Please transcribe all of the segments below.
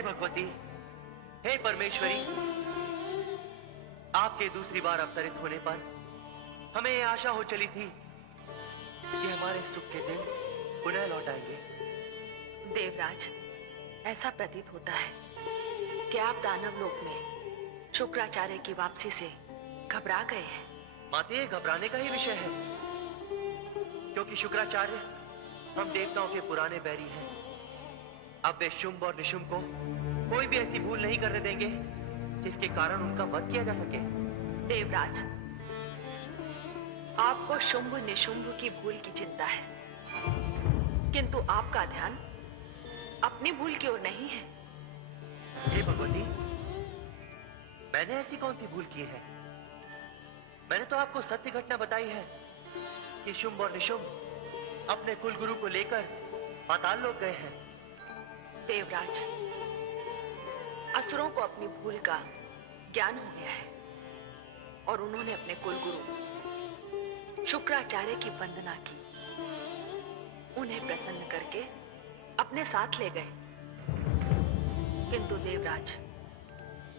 हे भगवती, हे परमेश्वरी, आपके दूसरी बार अवतरित होने पर हमें यह आशा हो चली थी कि हमारे सुख के दिन पुनः लौट आएंगे। देवराज, ऐसा प्रतीत होता है कि आप दानव लोक में शुक्राचार्य की वापसी से घबरा गए हैं। माते, ये घबराने का ही विषय है, क्योंकि शुक्राचार्य हम देवताओं के पुराने बैरी हैं। अब वे शुंभ और निशुंभ को कोई भी ऐसी भूल नहीं करने देंगे जिसके कारण उनका वध किया जा सके। देवराज, आपको शुंभ निशुंभ की भूल की चिंता है, किंतु आपका ध्यान अपनी भूल की ओर नहीं है। हे भगवती, मैंने ऐसी कौन सी भूल की है? मैंने तो आपको सत्य घटना बताई है कि शुंभ और निशुंभ अपने कुल गुरु को लेकर पाताल लोक गए हैं। देवराज, असुरों को अपनी भूल का ज्ञान हो गया है और उन्होंने अपने कुलगुरु शुक्राचार्य की वंदना की, उन्हें प्रसन्न करके अपने साथ ले गए। किंतु देवराज,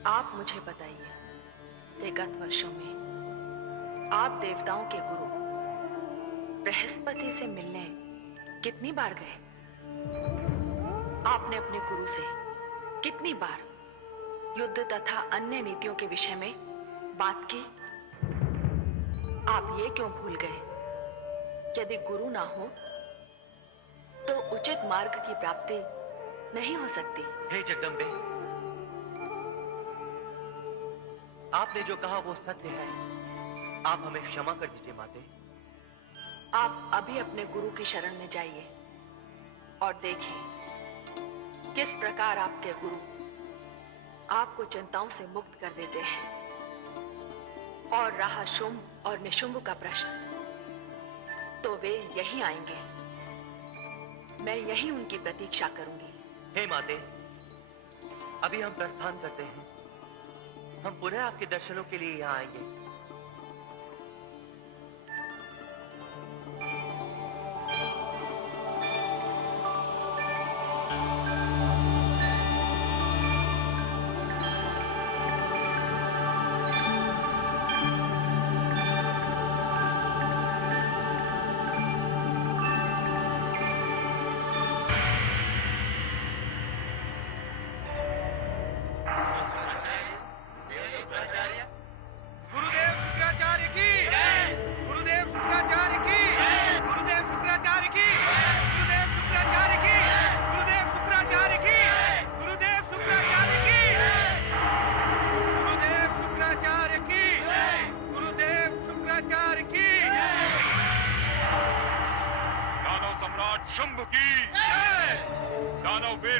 आप मुझे बताइए कि गत वर्षों में आप देवताओं के गुरु बृहस्पति से मिलने कितनी बार गए? आपने अपने गुरु से कितनी बार युद्ध तथा अन्य नीतियों के विषय में बात की? आप ये क्यों भूल गए? यदि गुरु ना हो तो उचित मार्ग की प्राप्ति नहीं हो सकती। हे जगदम्बे, आपने जो कहा वो सत्य है। आप हमें क्षमा कर दीजिए माते। आप अभी अपने गुरु की शरण में जाइए और देखिए किस प्रकार आपके गुरु आपको चिंताओं से मुक्त कर देते हैं। और रहा शुंभ और निशुंभ का प्रश्न, तो वे यहीं आएंगे। मैं यहीं उनकी प्रतीक्षा करूंगी। हे माते, अभी हम प्रस्थान करते हैं। हम पुनः आपके दर्शनों के लिए यहाँ आएंगे।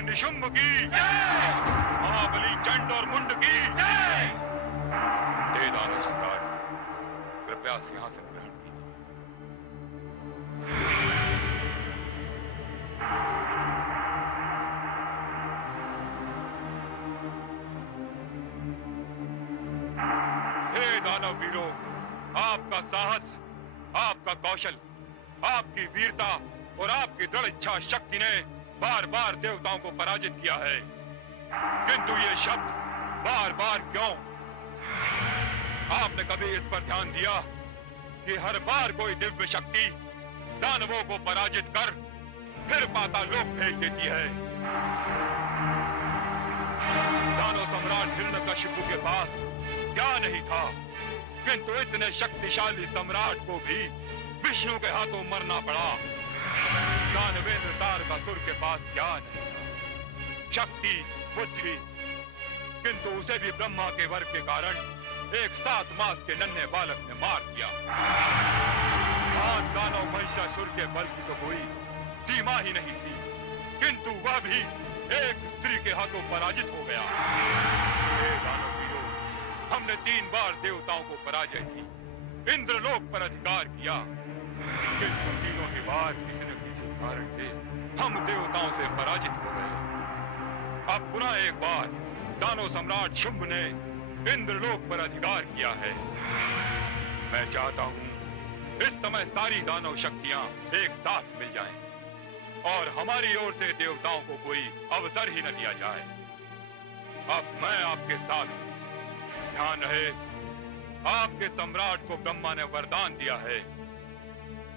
निशुंभ की महाबली चंड और मुंड की हे दानव सम्राट, कृपया सिंहासन ग्रहण कीजिए। हे दानव वीरों, आपका साहस, आपका कौशल, आपकी वीरता और आपकी दृढ़ इच्छा शक्ति ने बार बार देवताओं को पराजित किया है। किंतु ये शब्द बार बार क्यों? आपने कभी इस पर ध्यान दिया कि हर बार कोई दिव्य शक्ति दानवों को पराजित कर फिर पाताल लोक भेज देती है। दानव सम्राट हिरण्यकशिपु के पास क्या नहीं था, किंतु इतने शक्तिशाली सम्राट को भी विष्णु के हाथों मरना पड़ा। दानवेंद्र तारकासुर के पास क्या नहीं था, शक्ति, बुद्धि, किंतु उसे भी ब्रह्मा के वर के कारण एक 7 मास के नन्हे बालक ने मार दिया। आज दानव महिषासुर के बल की तो कोई सीमा ही नहीं थी, किंतु वह भी एक स्त्री के हाथों पराजित हो गया। हे दानव वीरों, हमने 3 बार देवताओं को पराजय की, इंद्रलोक पर अधिकार किया, किंतु तीनों ही बार किसी न किसी कारण से हम देवताओं से पराजित हो गए। अब पुनः एक बार दानव सम्राट शुंभ ने इंद्रलोक पर अधिकार किया है। मैं चाहता हूं इस समय सारी दानव शक्तियां एक साथ मिल जाएं और हमारी ओर से देवताओं को कोई अवसर ही न दिया जाए। अब मैं आपके साथ हूं। ध्यान रहे, आपके सम्राट को ब्रह्मा ने वरदान दिया है,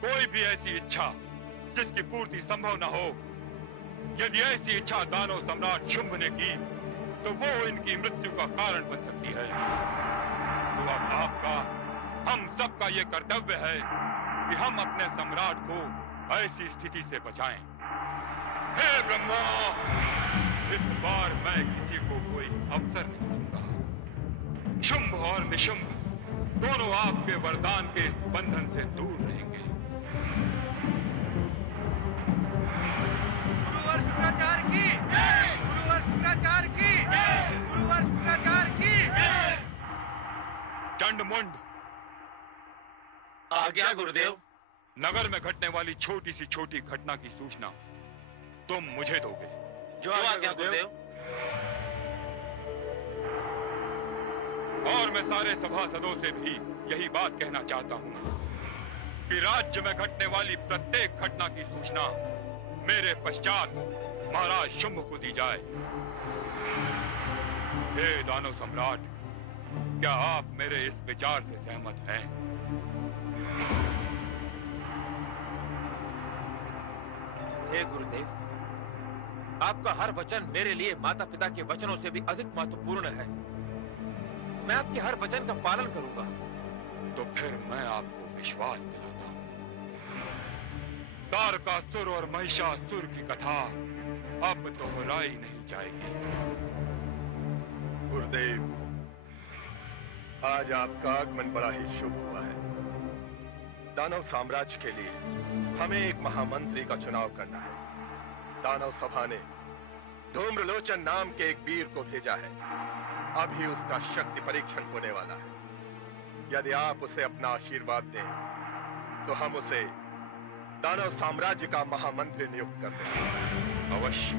कोई भी ऐसी इच्छा जिसकी पूर्ति संभव न हो, यदि ऐसी इच्छा दानव सम्राट शुंभ ने की तो वो इनकी मृत्यु का कारण बन सकती है। तो अब आपका, हम सबका ये कर्तव्य है कि हम अपने सम्राट को ऐसी स्थिति से बचाएं। हे ब्रह्मा, इस बार मैं किसी को कोई अवसर नहीं दूंगा। शुंभ और निशुंभ दोनों आपके वरदान के इस बंधन से दूर रहेंगे। गुरुवर शुक्राचार्य की जय! गुरुवर शुक्राचार्य की जय! गुरुवर शुक्राचार्य की जय! चंडमुंड, आज्ञा गुरुदेव। नगर में घटने वाली छोटी सी छोटी घटना की सूचना तुम मुझे दोगे। जो आज्ञा गुरुदेव। और मैं सारे सभासदों से भी यही बात कहना चाहता हूं कि राज्य में घटने वाली प्रत्येक घटना की सूचना मेरे पश्चात महाराज शुंभ को दी जाए। हे दानव सम्राट, क्या आप मेरे इस विचार से सहमत हैं? हे गुरुदेव, आपका हर वचन मेरे लिए माता पिता के वचनों से भी अधिक महत्वपूर्ण है। मैं आपके हर वचन का पालन करूंगा। तो फिर मैं आपको विश्वास दिलाता हूं। तारकासुर और महिषासुर की कथा अब दोहराई नहीं जाएगी। गुरुदेव, आज आपका आगमन बड़ा ही शुभ हुआ है। दानव साम्राज्य के लिए हमें एक महामंत्री का चुनाव करना है। दानव सभा ने धूम्रलोचन नाम के एक वीर को भेजा है। अभी उसका शक्ति परीक्षण होने वाला है। यदि आप उसे अपना आशीर्वाद दें तो हम उसे दानव साम्राज्य का महामंत्री नियुक्त कर देंगे। अवश्य।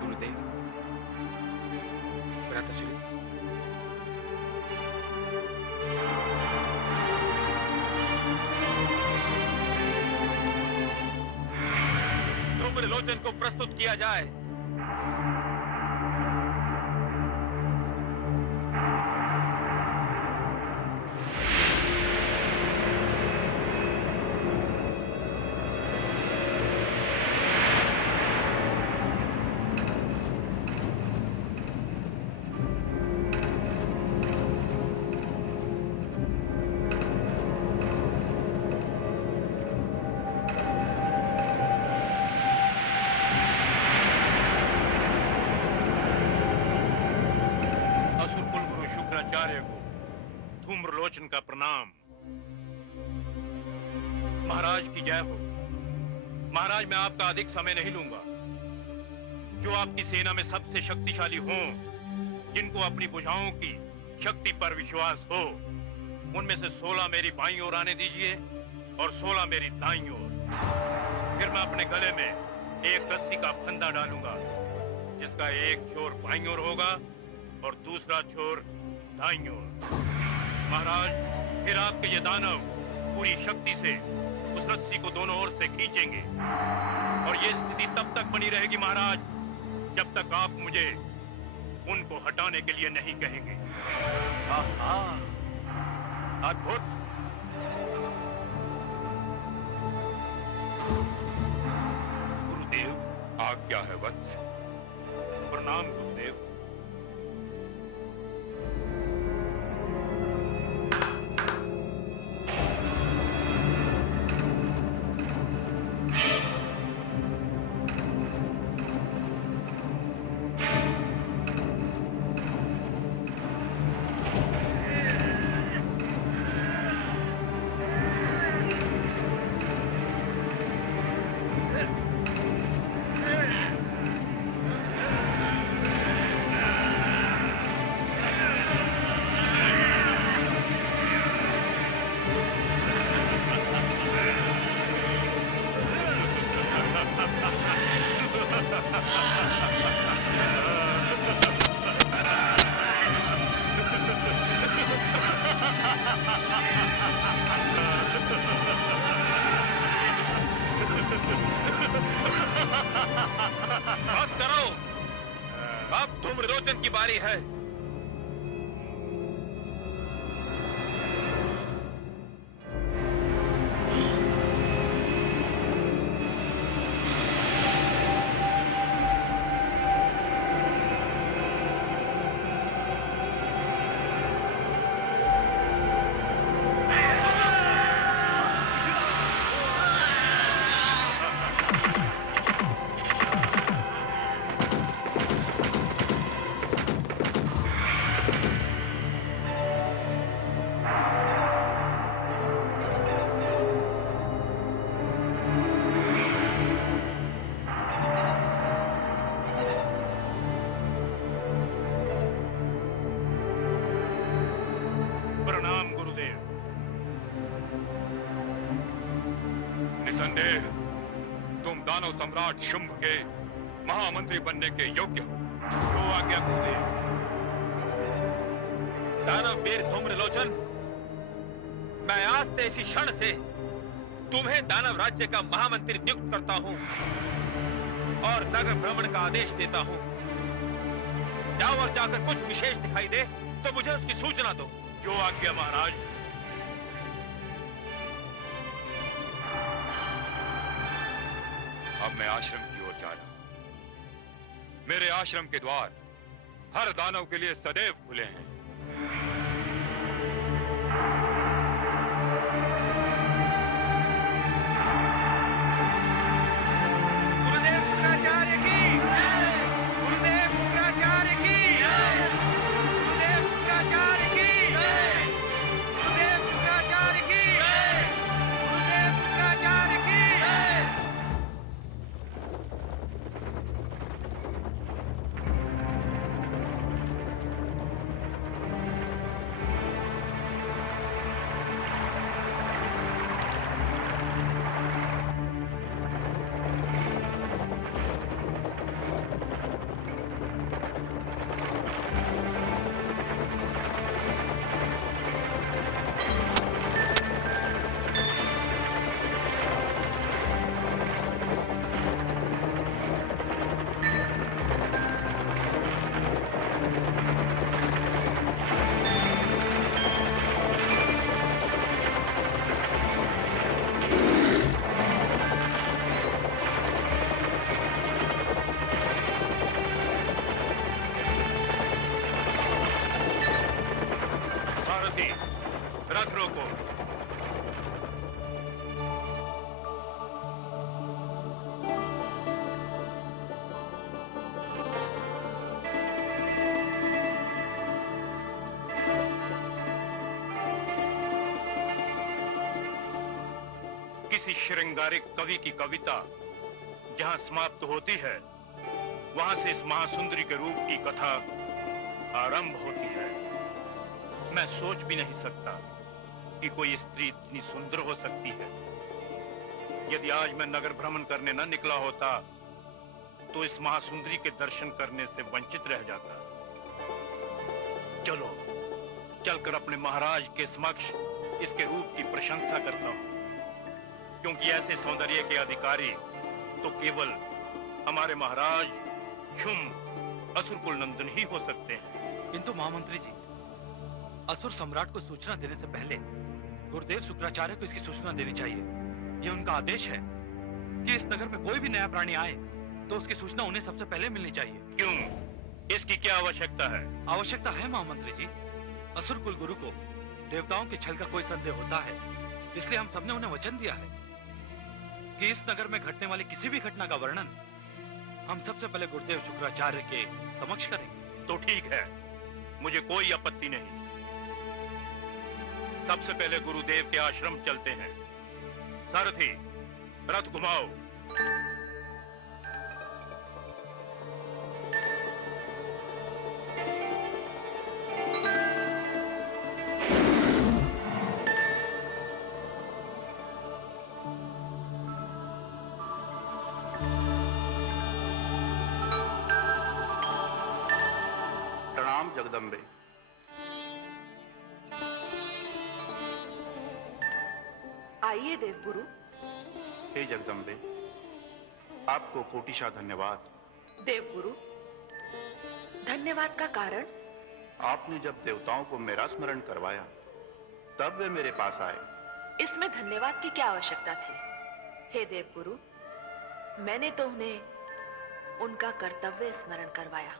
गुरुदेव, भ्राताश्री, धूम्रलोचन को प्रस्तुत किया जाए। धूम्रलोचन का प्रणाम। महाराज की जय हो। महाराज, मैं आपका अधिक समय नहीं लूंगा। जो आपकी सेना में सबसे शक्तिशाली हों, जिनको अपनी भुजाओं की शक्ति पर विश्वास हो, उनमें से 16 मेरी बाईं ओर आने दीजिए और 16 मेरी दाईं ओर। फिर मैं अपने गले में एक रस्सी का फंदा डालूंगा, जिसका एक छोर बाईं ओर होगा और दूसरा छोर दाईं ओर। महाराज, फिर आपके ये दानव पूरी शक्ति से उस रस्सी को दोनों ओर से खींचेंगे और ये स्थिति तब तक बनी रहेगी महाराज, जब तक आप मुझे उनको हटाने के लिए नहीं कहेंगे। अद्भुत। गुरुदेव, आज्ञा है वत्स। प्रणाम गुरुदेव। भोजन की बारी है। निसंदेह तुम दानव सम्राट शुंभ के महामंत्री बनने के योग्य हो। तो आज्ञा गुरुदेव। दानव वीर धूम्रलोचन, मैं आज से इसी क्षण से तुम्हें दानव राज्य का महामंत्री नियुक्त करता हूं और नगर भ्रमण का आदेश देता हूं। जाओ और जाकर कुछ विशेष दिखाई दे तो मुझे उसकी सूचना दो। जो आज्ञा महाराज। अब मैं आश्रम की ओर जा रहा हूं। मेरे आश्रम के द्वार हर दानव के लिए सदैव खुले हैं। गुरुदेव शुक्राचार्य की जय। गुरुदेव शुक्राचार्य की जय। गुरुदेव शुक्राचार्य की जय। गुरुदेव शुक्राचार्य की जय। गुरुदेव शुक्राचार्य की जय। सारथी, रथ रोको। किसी श्रृंगारिक कवि की कविता जहां समाप्त होती है वहां से इस महासुंदरी के रूप की कथा आरंभ होती है। मैं सोच भी नहीं सकता कि कोई स्त्री इतनी सुंदर हो सकती है। यदि आज मैं नगर भ्रमण करने न निकला होता तो इस महासुंदरी के दर्शन करने से वंचित रह जाता। चलो चलकर अपने महाराज के समक्ष इसके रूप की प्रशंसा करता हूं, क्योंकि ऐसे सौंदर्य के अधिकारी तो केवल हमारे महाराज शुंभ असुरकुल नंदन ही हो सकते हैं। किंतु महामंत्री जी, असुर सम्राट को सूचना देने से पहले गुरुदेव शुक्राचार्य को इसकी सूचना देनी चाहिए। यह उनका आदेश है कि इस नगर में कोई भी नया प्राणी आए तो उसकी सूचना उन्हें सबसे पहले मिलनी चाहिए। क्यों? इसकी क्या आवश्यकता है? आवश्यकता है महामंत्री जी। असुर कुल गुरु को देवताओं के छल का कोई संदेह होता है, इसलिए हम सबने उन्हें वचन दिया है कि इस नगर में घटने वाली किसी भी घटना का वर्णन हम सबसे पहले गुरुदेव शुक्राचार्य के समक्ष करेंगे। तो ठीक है, मुझे कोई आपत्ति नहीं। सबसे पहले गुरुदेव के आश्रम चलते हैं। सारथी, रथ घुमाओ। प्रणाम जगदम्बे। आइए देवगुरु। हे जगदम्बे, आपको कोटिशा धन्यवाद। देवगुरु, धन्यवाद का कारण? आपने जब देवताओं को मेरा स्मरण करवाया तब वे मेरे पास आए। इसमें धन्यवाद की क्या आवश्यकता थी? हे देवगुरु, मैंने तो उन्हें उनका कर्तव्य स्मरण करवाया।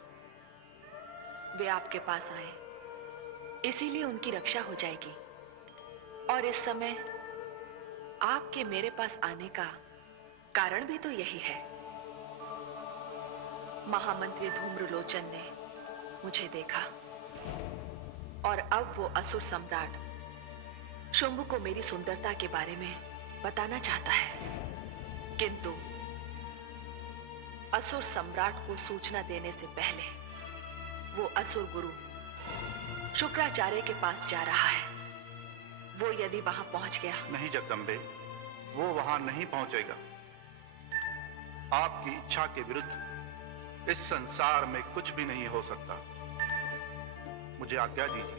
वे आपके पास आए, इसीलिए उनकी रक्षा हो जाएगी। और इस समय आपके मेरे पास आने का कारण भी तो यही है। महामंत्री धूम्रलोचन ने मुझे देखा और अब वो असुर सम्राट शुंभ को मेरी सुंदरता के बारे में बताना चाहता है, किंतु असुर सम्राट को सूचना देने से पहले वो असुर गुरु शुक्राचार्य के पास जा रहा है। वो यदि वहां पहुंच गया। नहीं जगदम्बे, वो वहां नहीं पहुंचेगा। आपकी इच्छा के विरुद्ध इस संसार में कुछ भी नहीं हो सकता। मुझे आज्ञा दीजिए।